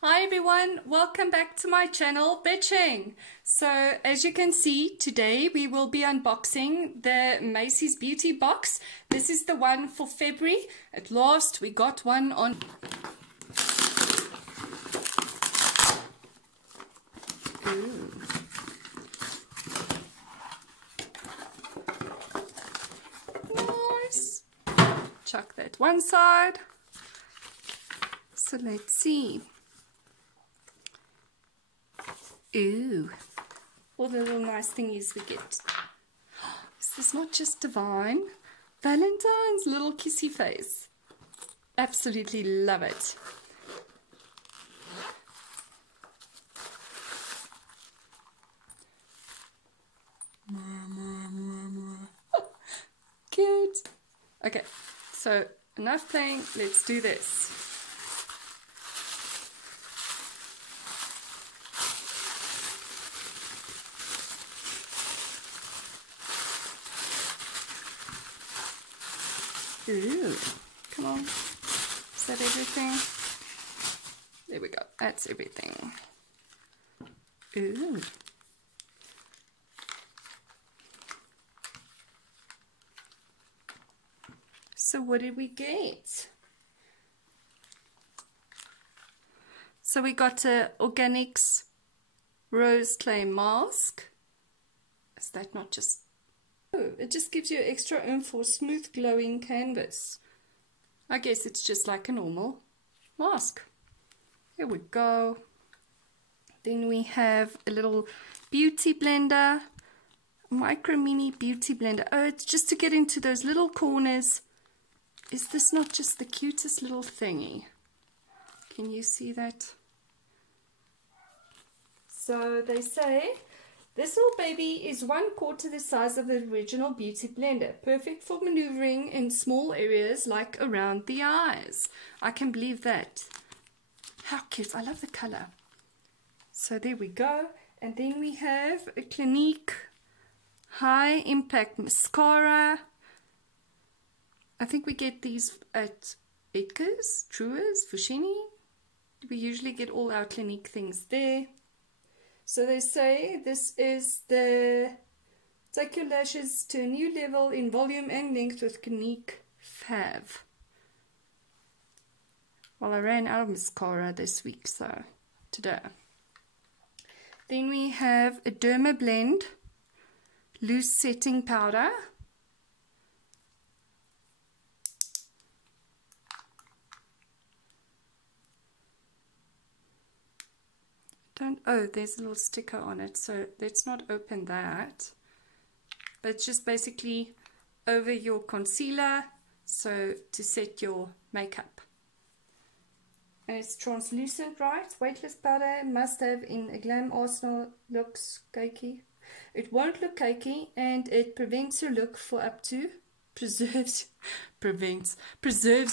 Hi everyone, welcome back to my channel, Bitching. So as you can see, today we will be unboxing the Macy's Beauty Box. This is the one for February. At last we got one on... Ooh. Nice. Chuck that one side. So let's see. Ooh, all the little nice thingies we get. Is this not just divine? Valentine's little kissy face. Absolutely love it. Cute. Okay, so enough playing, let's do this. Ooh, come on. Is that everything? There we go. That's everything. Ooh. So what did we get? So we got a Organics Rose Clay Mask. Is that not just... Oh, it just gives you extra oomph for smooth glowing canvas. I guess it's just like a normal mask. Here we go. Then we have a little beauty blender, micro mini beauty blender. Oh, it's just to get into those little corners. Is this not just the cutest little thingy? Can you see that? So they say this little baby is 1/4 the size of the original beauty blender, perfect for maneuvering in small areas like around the eyes. I can believe that. How cute. I love the color. So there we go. And then we have a Clinique High Impact Mascara. I think we get these at Edgar's, Truers, Fushini. We usually get all our Clinique things there. So they say this is the take your lashes to a new level in volume and length with Clinique Fav. Well, I ran out of mascara this week, so today. Then we have a Derma Blend loose setting powder. Oh, there's a little sticker on it, so let's not open that. But it's just basically over your concealer, so to set your makeup. And it's translucent, right? Weightless powder, must have in a glam arsenal. Looks cakey. It won't look cakey, and it prevents your look for up to preserves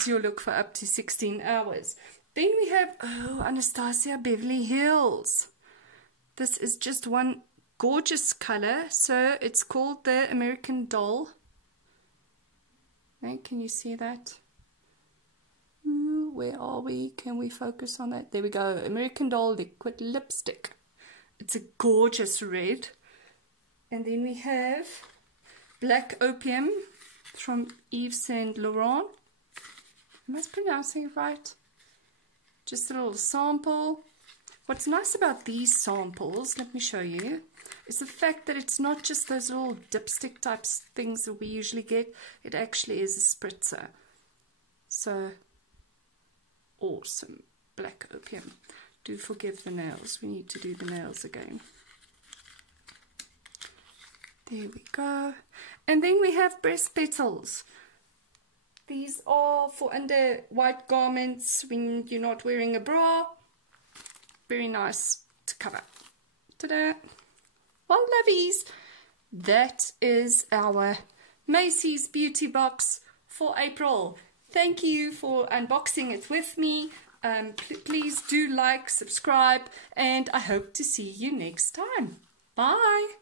your look for up to 16 hours. Then we have, oh, Anastasia Beverly Hills. This is just one gorgeous color. So it's called the American Doll. Hey, can you see that? Ooh, where are we? Can we focus on that? There we go. American Doll Liquid Lipstick. It's a gorgeous red. And then we have Black Opium from Yves Saint Laurent. Am I pronouncing it right? Just a little sample. What's nice about these samples, let me show you, is the fact that it's not just those little dipstick types things that we usually get. It actually is a spritzer. So, awesome. Black Opium. Do forgive the nails. We need to do the nails again. There we go. And then we have breast petals. These are for under white garments when you're not wearing a bra. Very nice to cover. Ta-da! Well, lovies, that is our Macy's Beauty Box for April. Thank you for unboxing it with me. Please do like, subscribe, and I hope to see you next time. Bye!